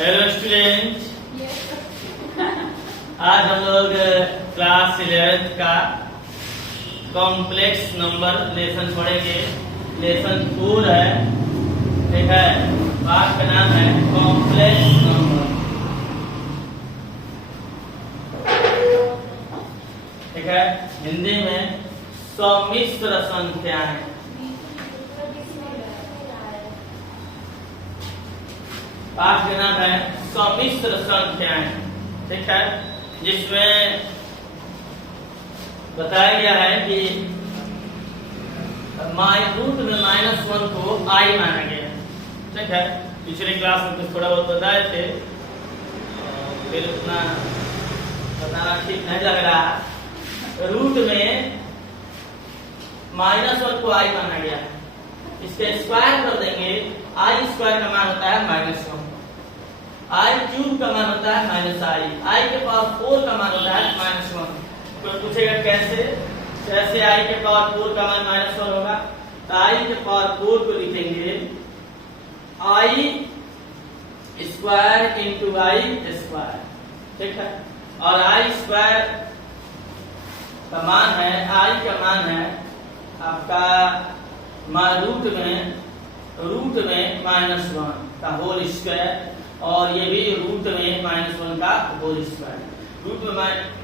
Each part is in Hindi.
हेलो स्टूडेंट, आज हम लोग क्लास 11th का कॉम्प्लेक्स नंबर लेसन पढ़ेंगे। लेसन 4 है, ठीक है। पाठ का नाम है कॉम्प्लेक्स नंबर, ठीक है। हिंदी में सम्मिश्र संख्याएं। पाठ का नाम है सम्मिश्र संख्याएं, ठीक है। जिसमें बताया गया है कि रूट में -1 को आई माना गया, ठीक है। पिछले क्लास में कुछ थोड़ा बहुत बताए थे, फिर उतना बताना ठीक नहीं लग रहा। रूट में -1 को आई माना गया है, इसके स्क्वायर कर देंगे। आई स्क्वायर का मान होता है -1, आई क्यूब का मान होता है -i, आई के पावर 4 का मान होता है -1। कोई पूछेगा कैसे? जैसे आई के पावर 4 का मान -1 होगा तो आई के पावर 4 को लिखेंगे आई स्क्वायर इंटू आई स्क्वायर, ठीक है। और आई स्क्वायर का मान है, आई का मान है आपका रूट में -1 का होल स्क्वायर, और ये भी रूट में -1 का होल स्क्वायर। रूट में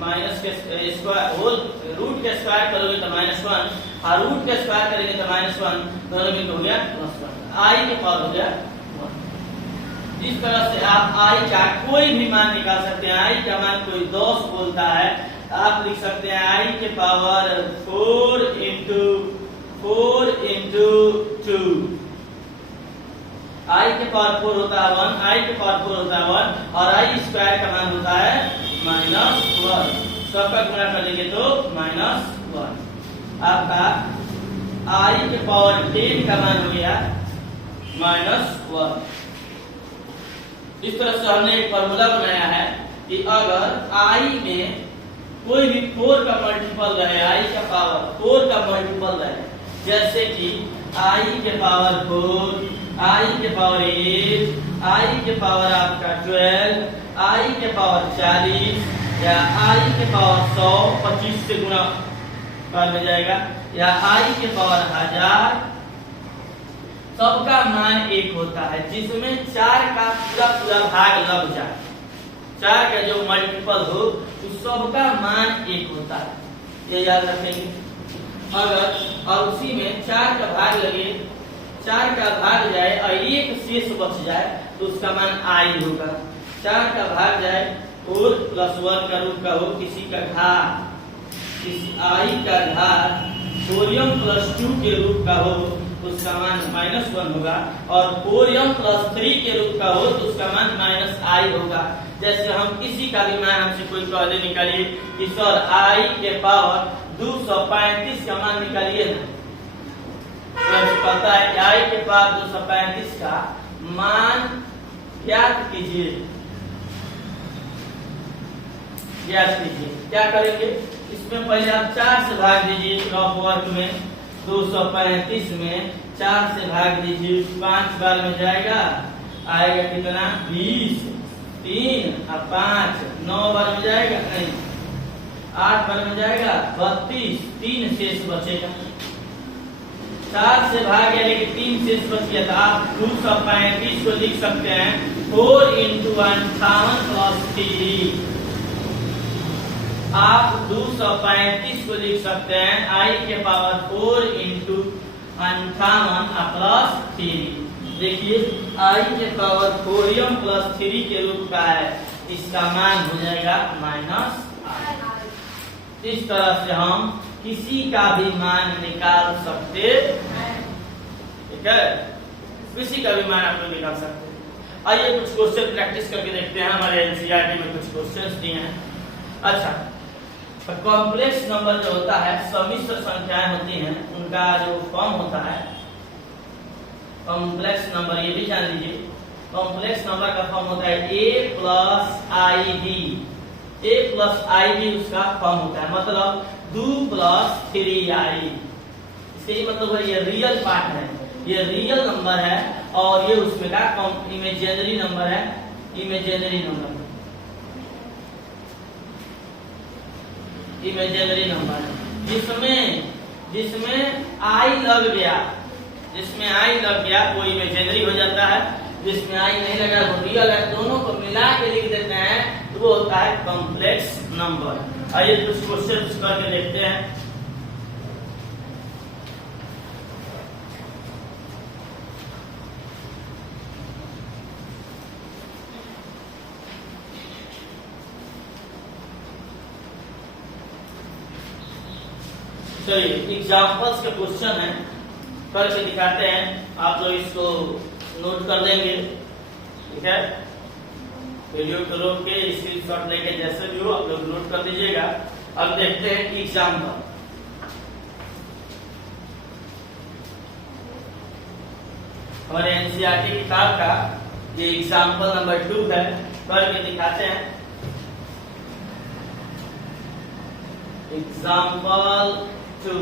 माइनस के स्क्वायर होल, रूट के स्क्वायर करोगे तो -1, और रूट के स्क्वायर करेंगे तो -1, दोनों मिलकर हो गया +1। आई के पावर हो गया 1। इस तरह से आप आई का कोई भी मान निकाल सकते हैं। आई का मान कोई 10 बोलता है, आप लिख सकते हैं आई के पावर 4 इंटू 2। आई के पावर 4 होता है 1, आई के पावर 4 होता है 1, और आई स्क्वायर का मान होता है -1। सबका गुणा कर लेंगे तो -1। आपका आई के पावर 10 का मान हो गया -1। इस तरह से हमने एक फॉर्मूला बनाया है कि अगर आई में कोई भी 4 का मल्टीपल रहे, आई का पावर 4 का मल्टीपल रहे, जैसे कि आई के पावर 4, आई के पावर 8, आई के पावर आपका 12, आई के पावर 40, या आई के पावर 100, 25 से गुणा कर में जाएगा, या आई के पावर 1000, सबका मान 1 होता है। जिसमें 4 का पूरा भाग लग जाए, 4 का जो मल्टीपल हो तो सबका मान 1 होता है, ये याद रखेंगे। अगर और उसी में 4 का भाग लगे, 4 का भाग जाए और 1 शेष बच जाए तो उसका मान आई होगा। 4 का भाग जाए और +1 का रूट का हो, किसी का घात, किसी आई का घात सोडियम +2 के रूट का हो तो उसका मान -1 होगा, और कोरियम +3 के रूट का हो तो उसका मान -i होगा। जैसे हम किसी का भी मान हमसे कोई कह निकालिए कि सर आई के पावर 235 का मान निकालिए ना, तो पता है कि आई के पावर 235 का मान ज्ञात कीजिए। क्या करेंगे? इसमें पहले आप 4 से भाग दीजिए, क्रॉस वर्क में 235 में 4 से भाग दीजिए, 5 बार में जाएगा, आएगा कितना 20, 3 और 5 9 बार में जाएगा, नहीं 8 बार में जाएगा 32, 3 शेष बचेगा। 4 से भाग गया लेकिन 3 शेष बच गया, तो आप 235 को लिख सकते हैं 4 इंटू 58 + 3। आप 235 को लिख सकते हैं आई के पावर 4 इंटू 58 + 3। देखिए आई के पावर 4m + 3 के रूप का है, इसका मान हो जाएगा -i। इस तरह से हम किसी का भी मान निकाल सकते हैं, ठीक है। किसी का भी मान आप लोग निकाल सकते हैं। आइए कुछ क्वेश्चन प्रैक्टिस करके देखते हैं। हमारे एनसीईआरटी में कुछ क्वेश्चंस दिए हैं। अच्छा, कॉम्प्लेक्स नंबर जो होता है, सम्मिश्र संख्याएं होती हैं, उनका जो फॉर्म होता है कॉम्प्लेक्स नंबर, ये भी जान लीजिए। कॉम्प्लेक्स नंबर का फॉर्म होता है a + ib। a + ib उसका फॉर्म होता है, मतलब 2 + 3i। इसके ये मतलब है ये रियल पार्ट है, ये रियल नंबर है, और ये उसमें का इमेजिनरी नंबर है, इमेजिनरी नंबर, इमेजिनरी नंबर जिसमें आई लग गया, जिसमें आई लग गया वो इमेजिनरी हो जाता है, जिसमें आई नहीं लगा वो रियल है। दोनों को मिला के लिख देते हैं तो वो होता है कॉम्प्लेक्स नंबर। आइए कुछ क्वेश्चन करके देखते हैं। चलिए एग्जाम्पल्स के क्वेश्चन है, करके दिखाते हैं। आप लोग इसको नोट कर लेंगे, ठीक है। वीडियो को रोक के स्क्रीनशॉट लेके जैसे भी हो आप लोग नोट कर लीजिएगा। अब देखते हैं एग्जाम्पल। हमारे एनसीईआरटी किताब का ये एग्जाम्पल नंबर 2 है, करके दिखाते हैं। एग्जाम्पल 2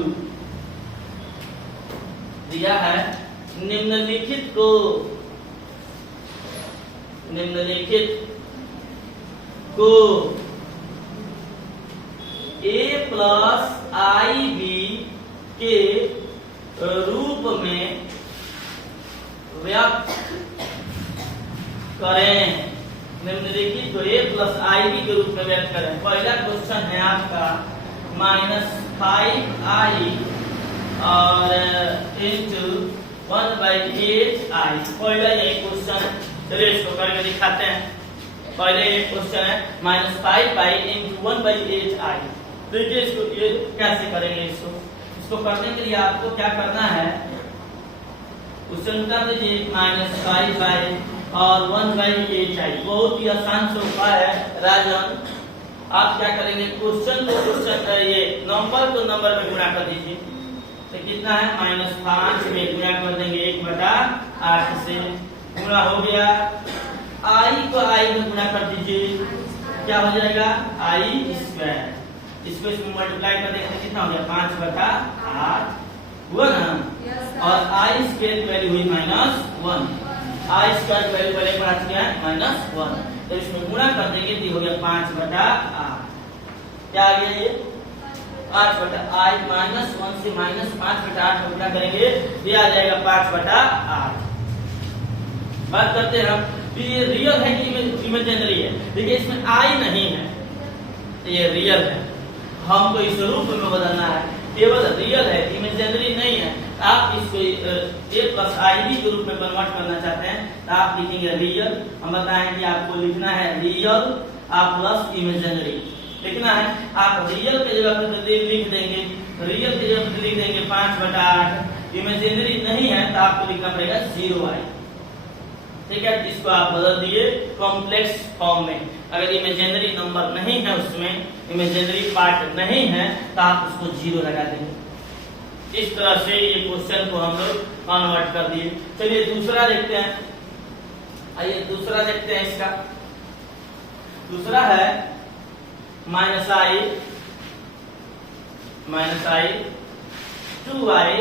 दिया है, निम्नलिखित को a प्लस आई बी के रूप में व्यक्त करें। निम्नलिखित को a प्लस आई बी के रूप में व्यक्त करें। पहला क्वेश्चन है आपका -5i और इंटू 1/8i। पहला ये क्वेश्चन, चलिए इसको करके दिखाते हैं। पहले ये क्वेश्चन है -5i इंटू 1/8i। तो इसको ये कैसे करेंगे? इसको करने के लिए आपको क्या करना है, क्वेश्चन कर दीजिए -5i और 1/8i। बहुत ही आसान से उपाय है राजन। आप क्या करेंगे, क्वेश्चन को क्वेश्चन ये नंबर को नंबर में गुणा कर दीजिए। तो कितना है, -5 में गुणा कर देंगे 1/8 से, गुणा हो गया। आई को आई में गुणा कर दीजिए, क्या हो जाएगा, आई स्क्वायर। इसको इसमें मल्टीप्लाई कर देंगे कितना हो गया, 5/8 हुआ ना। और आई स्क्वायर की वैल्यू हुई -1, आई स्क्वायर की वैल्यू पहले पढ़ा चुके हैं -1। तो इसमें गुणा कर देंगे तो हो गया 5/8। क्या आ गया ये 8/8 -1 से -5/8 को गुणा करेंगे ये आ जाएगा 5/8। बात करते हैं हम, ये रियल है कि इमेजिनरी है? देखिए इसमें आई नहीं है, ये रियल है। हमको इस रूप में बदलना है, केवल रियल है, इमेजिनरी नहीं है। आप इसको a प्लस आई बी के रूप में कन्वर्ट करना चाहते हैं तो आप लिखेंगे रियल। हम बताएं कि आपको लिखना है रियल आप प्लस इमेजिनरी लिखना है। आप रियल के जगह पे लिख देंगे, रियल के जगह पे लिख देंगे 5/8। इमेजिनरी नहीं है तो आपको लिखना पड़ेगा 0i, ठीक है। इसको आप बदल दिए कॉम्प्लेक्स फॉर्म में। अगर इमेजिनरी नंबर नहीं है, उसमें इमेजिनरी पार्ट नहीं है तो आप उसको 0 लगा देंगे। इस तरह से ये क्वेश्चन को हम लोग कन्वर्ट कर दिए। चलिए दूसरा देखते हैं। आइए दूसरा देखते हैं। इसका दूसरा है -i 2i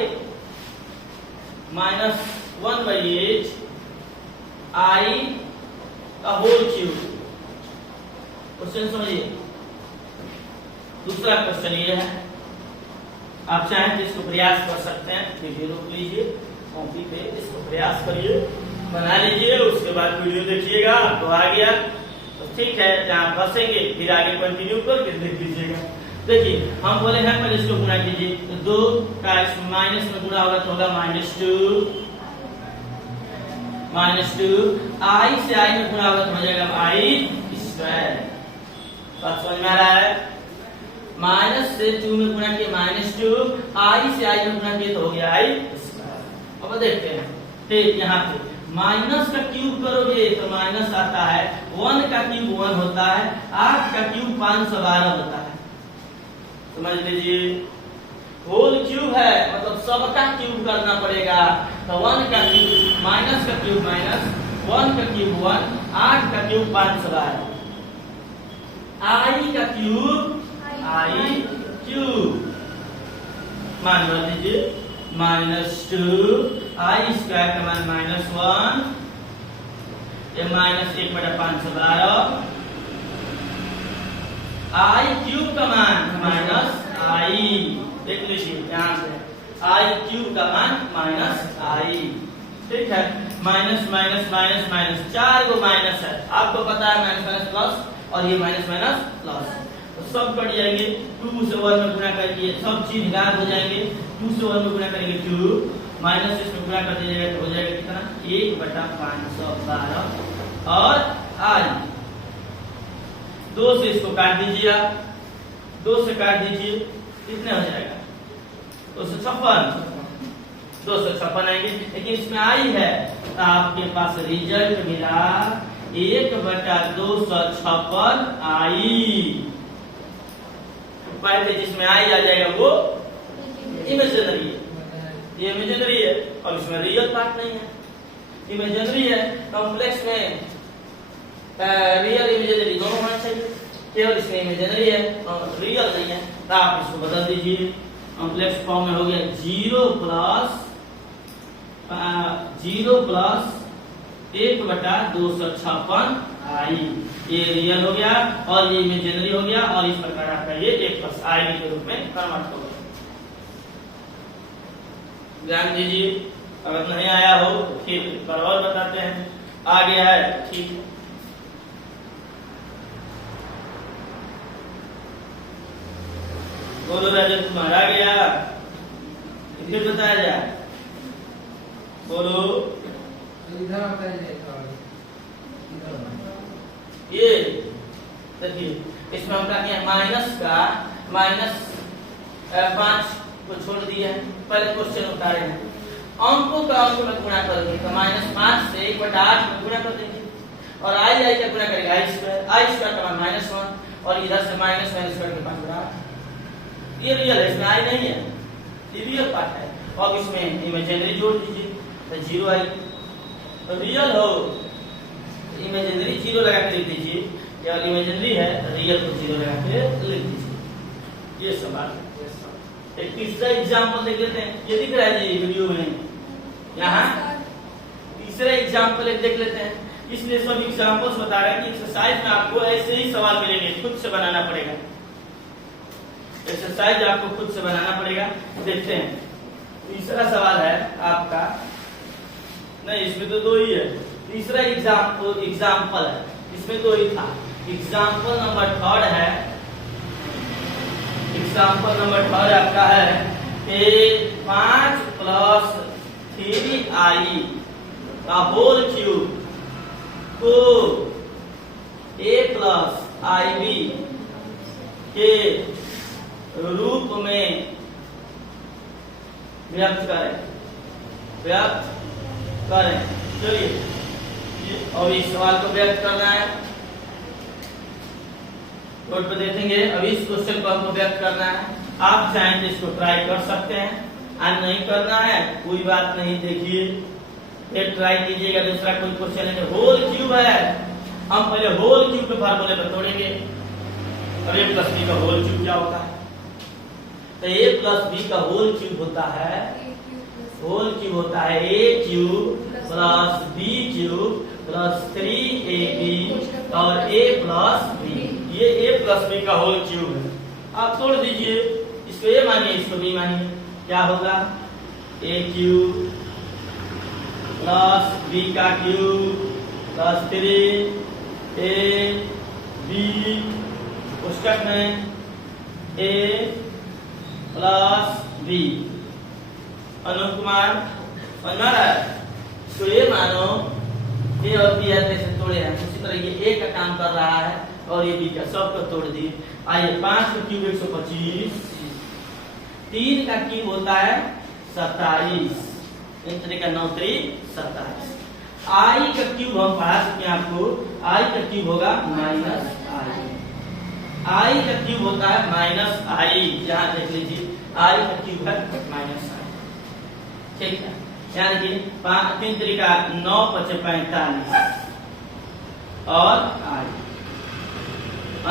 -1/8 i का होल क्यूब। क्वेश्चन समझिए, दूसरा क्वेश्चन ये है। आप चाहें तो इसको प्रयास कर सकते हैं, वीडियो रोक लीजिए, कॉपी पे इसको प्रयास करिए, बना लीजिए, उसके बाद वीडियो देखिएगा। तो आ गया तो ठीक है, जहाँ फंसेंगे फिर आगे कंटिन्यू करके देख लीजिएगा। देखिए हम बोले हैं पहले इसको गुणा कीजिए, तो 2 का माइनस में गुणा होगा तो होगा -2 आई से आई में गुणा होगा तो हो जाएगा आई स्क्वायर। बात समझ में आ रहा है? माइनस से 2 में गुणा किया -2, आई से आई में गुणा किया तो हो गया आई स्क्वायर। अब देखते हैं, ठीक यहाँ पे माइनस का क्यूब करोगे तो माइनस आता है, 1 का क्यूब 1 होता है, 8 का क्यूब 512 होता है। समझ लीजिए, होल क्यूब है मतलब सबका क्यूब करना पड़ेगा। तो 1 का क्यूब माइनस का क्यूब माइनस, 1 का क्यूब 1, 8 का क्यूब 512, आई का क्यूब आई क्यूब मान लीजिए -2 आई स्क्वायर का मान -1 ये माइनस 1/512 आई क्यूब का मान माइनस आई, देख लीजिए ध्यान से, आई क्यूब का मान माइनस आई, ठीक है। माइनस माइनस माइनस माइनस, 4 गो माइनस है, आपको पता है माइनस माइनस प्लस, और ये माइनस माइनस प्लस, तो सब कट जाएंगे। 2 से 1 में गुणा करके सब चीज गायब हो जाएंगे। 2 से 1 में गुणा करेंगे 2, माइनस इसमें गुणा कर दीजिएगा तो हो जाएगा कितना 1/512, और आई 2 से इसको काट दीजिए, आप 2 से काट दीजिए, कितने हो जाएगा 256 आएंगे। लेकिन इसमें आई है तो आपके पास रिजल्ट मिला 1/256 आई। पहले जिसमें आई आ जाएगा वो इमेजिनरी है, ये इमेजिनरी है, और इसमें रियल पार्ट नहीं है। इमेजिनरी है, कॉम्प्लेक्स में रियल इमेजिनरी दोनों होना चाहिए, केवल इसमें इमेजिनरी है और रियल नहीं है, तो आप इसको बदल दीजिए। कॉम्प्लेक्स फॉर्म में हो गया 0 प्लस 1/256 आई, ये रियल हो गया और ये इमेजिनरी हो गया, और इस प्रकार आपका ये 1 आई के रूप में कन्वर्ट हो गया। ध्यान दीजिए, अगर नहीं आया हो तो फिर बराबर बताते हैं, आ गया है ठीक है। बोलो राजन कुमार, आ गया, फिर बताया जाए, बोलो। ये देखिए, इसमें हम क्या किया, -5 को छोड़ दिया है, पहले क्वेश्चन उतारे हैं, अंकों का अंक में गुणा करेंगे तो -5 से 1/8 में गुणा कर देंगे, और आई का गुणा करेंगे आई स्क्वायर का मान -1, और इधर से माइनस स्क्वायर के 5/8। ये रियल है, इसमें आई नहीं है, ये रियल पार्ट है, और इसमें इमेजिनरी जोड़ दीजिए तो 0 आई। तो रियल हो इमेजिनरी 0 लगा के लिख दीजिए, केवल इमेजिनरी है रियल को 0 लगा के लिख दीजिए। ये सवाल है। एक तीसरा एग्जांपल देख लेते हैं, ये दिख रहा है जी वीडियो में, यहाँ तीसरा एग्जांपल एक देख लेते हैं। इसलिए सब एग्जांपल्स बता रहे हैं कि एक्सरसाइज में आपको ऐसे ही सवाल मिलेंगे, खुद से बनाना पड़ेगा, एक्सरसाइज आपको खुद से बनाना पड़ेगा। देखते हैं, तीसरा सवाल है आपका, नहीं इसमें तो 2 ही है, तीसरा एग्जाम्पल है, इसमें 2 ही था। एग्जाम्पल नंबर 3 है, एग्जाम्पल नंबर 3 आपका है 5 + 3i का होल क्यूब को a + ib के रूप में व्यक्त करें। चलिए, और इस सवाल को व्यक्त करना है, बोर्ड पे देखेंगे। अब इस क्वेश्चन को आपको व्यक्त करना है, आप चाहें तो इसको ट्राई कर सकते हैं, आज नहीं करना है कोई बात नहीं, देखिए एक ट्राई कीजिएगा। दूसरा कोई क्वेश्चन है, होल क्यूब है, हम पहले होल क्यूब के फार्मूले पर तोड़ेंगे। अब a + b का होल क्यूब क्या होता है, तो a + b का होल क्यूब होता है a cube + b cube + 3ab और a + b, ये a + b का होल क्यूब है। आप तोड़ दीजिए, इसको a मानिए, इसको b मानिए, क्या होगा a क्यूब + b का क्यूब + 3ab पुस्तक में a + b। अनुप कुमार समझ रहा है, तो ये मानो a और b है, जैसे तोड़े हैं उसी तरह ये a का काम कर रहा है और ये b का, सबको तोड़ दिए। आइए 5 का क्यूब 125, 3 का क्यूब होता है 27, इन तरीके 9 × 3 = 27। आई का क्यूब हम पढ़ा चुके हैं आपको, आई का क्यूब होगा -i, आई का क्यूब होता है -i, यहाँ देख लीजिए आई का क्यूब है -i, ठीक है। यानी कि 3 तरीका 9 × 5 = 45 और आई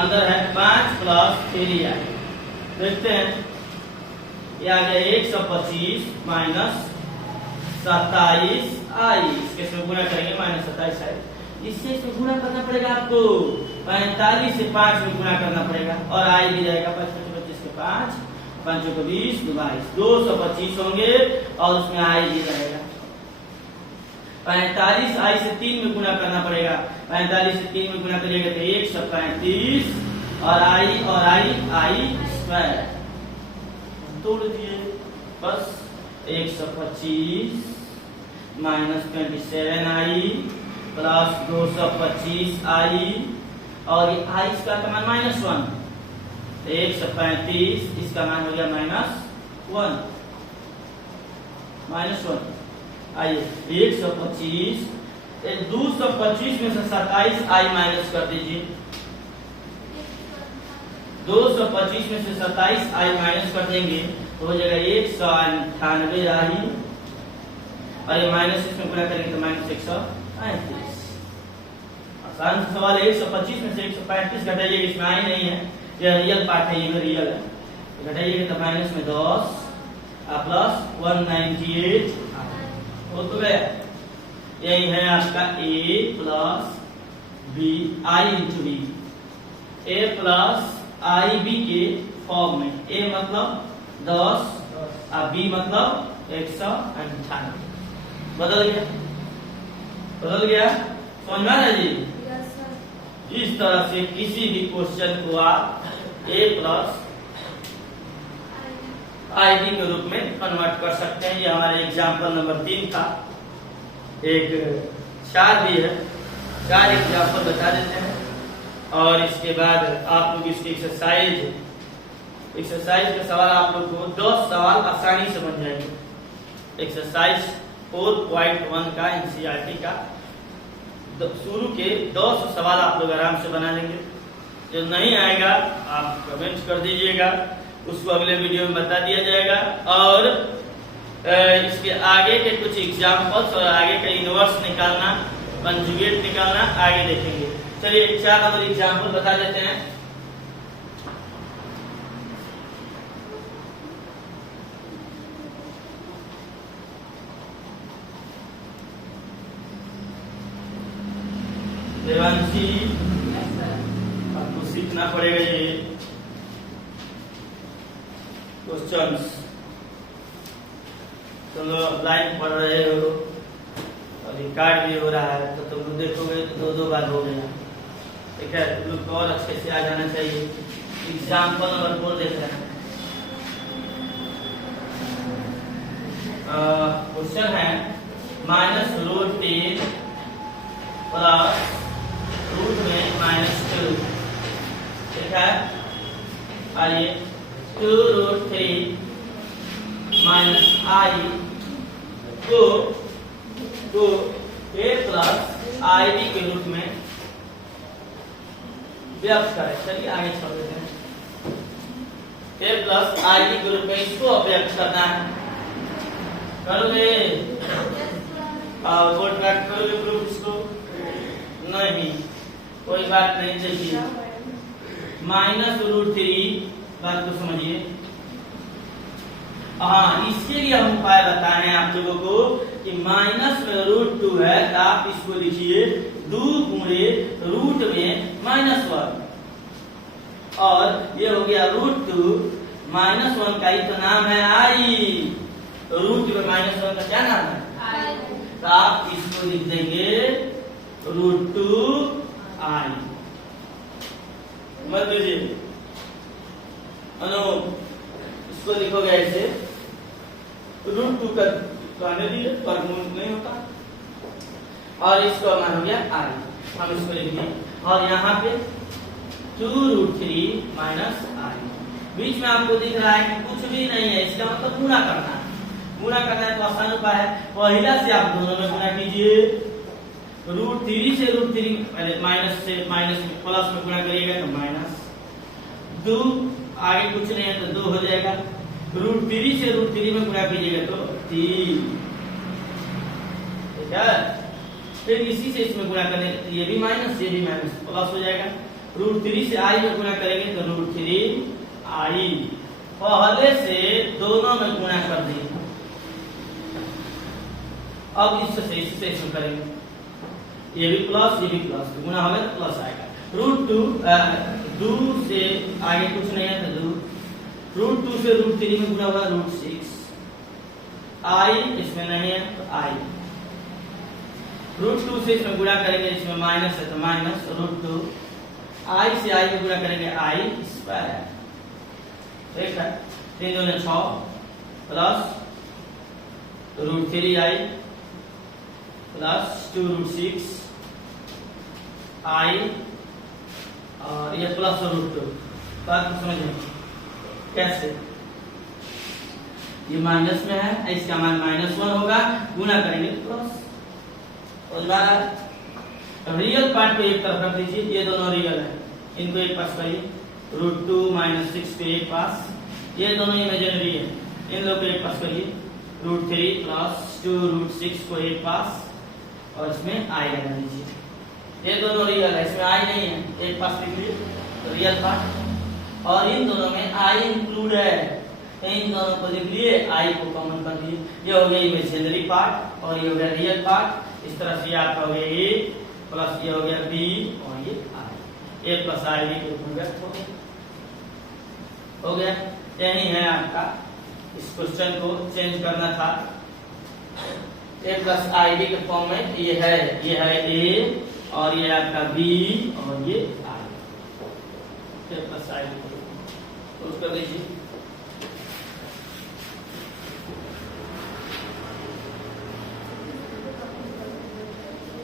अंदर है 5 + 3i। देखते हैं, ये आ गया 125 - 27i, इसके गुणा करेंगे -27 है, इससे गुणा करना पड़ेगा आपको। 45 से 5 में गुणा करना पड़ेगा और आई भी जाएगा 5 5 25 के 5 5 को 20 22 225 होंगे और उसमें आई भी रहेगा। 45 आई से 3 में गुणा करना पड़ेगा। 45 से 3 में गुणा करिएगा तो 135 और आई स्क्वायर तोड़ दिए बस 125 माइनस 27 आई प्लस 225 आई और ये आई इसका मान -1 तो 135 इसका मान हो गया -1 आइए 125 225 में से 27 आई माइनस कर दीजिए। 225 में से 27 आई माइनस कर देंगे तो हो जाएगा 198 आई और ये माइनस इसमें पूरा करेंगे तो -135। आसान सवाल है। 125 में से 135 घटाइए, इसमें आई नहीं है, यह रियल पार्ट है, ये रियल है। घटाइएगा तो माइनस में 10 प्लस 198 हो तो गया। यही है आपका a plus b i into b, a प्लस आई बी के फॉर्म में। a मतलब 10 और b मतलब 198। बदल गया समझ में आ रहा है जी। इस तरह से किसी भी क्वेश्चन को आप a प्लस आई बी के रूप में कन्वर्ट कर सकते हैं। ये हमारे एग्जाम्पल नंबर 3 था। एक 4 भी है, 4 एग्जाम्पल बता देते हैं और इसके बाद आप लोग इसकी एक्सरसाइज का सवाल आप लोग को 10 सवाल आसानी से बन जाएंगे। एक्सरसाइज 4.1 का एनसीईआरटी का शुरू के 10 सवाल आप लोग आराम से बना लेंगे। जो नहीं आएगा आप कमेंट कर दीजिएगा, उसको अगले वीडियो में बता दिया जाएगा। और इसके आगे के कुछ एग्जाम्पल्स और आगे का इनवर्स निकालना, कंजुगेट निकालना आगे देखेंगे। चलिए 4 नंबर एग्जाम्पल बता देते हैं। देवांशी आपको सीखना पड़ेगा ये क्वेश्चंस। तुम लोग लाइन पढ़ रहे हो और रिकॉर्ड भी हो रहा है तो तुम लोग देखोगे तो 2 बार हो गया। ठीक है, तुम लोग को और अच्छे से आ जाना चाहिए। एग्जाम्पल नंबर 4 देख रहे हैं। क्वेश्चन है -√3 प्लस रूट में -2। ठीक है, आइए 2√3 माइनस आई को a प्लस आई बी के रूप में व्यक्त करें। चलिए आगे चल देते हैं। a प्लस आई बी के रूप में इसको व्यक्त करना है। करोगे और वोट बैक करोगे प्रूफ इसको नहीं, कोई बात नहीं। देखिए -√3 बात को समझिए। हाँ, इसके लिए हम उपाय बता रहे हैं आप लोगों को कि माइनस में √2 है तो आप इसको लिखिए 2 गुणे रूट में -1 और ये हो गया √2 -1 का ही तो नाम है आई। रूट में -1 का क्या नाम है? तो आप इसको लिख देंगे √2 आई। मत लीजिए इसको लिखोगे ऐसे √2 का कहने दीजिए, वर्गमूल नहीं होता और इसको मान हो गया आई। हम इसको लिख दें और यहाँ पे 2√3 माइनस आई। बीच में आपको दिख रहा है कि कुछ भी नहीं है, इसका मतलब गुणा करना है। गुणा करना है तो आसान उपाय है, पहला से आप दोनों में गुणा कीजिए। √3 से √3 पहले माइनस से माइनस प्लस में गुणा करिएगा तो -2, आगे कुछ नहीं है तो 2 हो जाएगा। √3 से √3 में गुणा कीजिएगा तो 3। ठीक है, फिर इसी से इसमें गुणा करेंगे तो ये भी माइनस ये भी माइनस प्लस हो जाएगा। √3 से आई में गुणा करेंगे तो √3 आई। पहले से दोनों में गुणा कर दिए। अब इससे इसमें करेंगे ये भी प्लस ये भी प्लस, गुना होगा तो प्लस आएगा। √2 2 से आगे कुछ नहीं है तो √2 से √3 में गुना होगा √6, i इसमें नहीं है तो i, √2 से इसमें गुणा करेंगे, इसमें माइनस है तो माइनस √2, i से i में गुणा करेंगे i स्क्वायर, ठीक है। 3 दूनी 6 प्लस √3i प्लस 2√6 i और ये प्लस √2। बात को समझिए कैसे, ये माइनस में है, इसका मान -1 होगा, गुना करेंगे प्लस। और रियल पार्ट को एक तरफ रख दीजिए, ये दोनों रियल है, इनको एक पास करिए, √2 - 6 को एक पास, ये दोनों इमेजिनरी है, इन लोग को एक पास करिए, √3 प्लस 2√6 को एक पास और इसमें i लगा दीजिए। ये दोनों रियल है, इसमें i नहीं है, एक पास लिख लीजिए रियल पार्ट, और इन दोनों में i इंक्लूड है, इन दोनों को लिख लिए, i को कॉमन कर दिए, ये हो गया इमेजिनरी पार्ट और ये हो गया रियल पार्ट। इस तरह से आपका हो गया a प्लस ये हो गया b और ये i, a प्लस i भी व्यक्त हो गया। यही है आपका, इस क्वेश्चन को चेंज करना था, a प्लस i b के फॉर्म में ये है a और ये आपका b और ये i, a प्लस i तो कर दीजिए।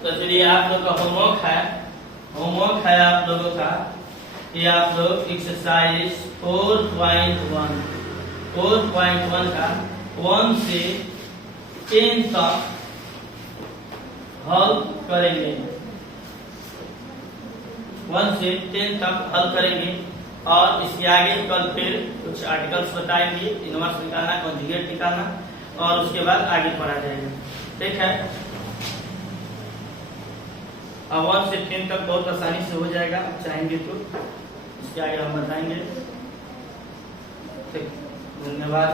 तो चलिए आप लोग का होमवर्क है आप लोगों का, ये आप लोग एक्सरसाइज 4.1 का 1 से 10 तक हल करेंगे, 1 से 10 तक हल करेंगे और इसके आगे कल फिर कुछ आर्टिकल्स बताएंगे, इनवर्स निकालना, कॉन्जुगेट निकालना और उसके बाद आगे पढ़ा जाएगा, ठीक है। अब 1 से 10 तक बहुत आसानी से हो जाएगा, चाहेंगे तो इसके आगे हम बताएंगे, ठीक। धन्यवाद।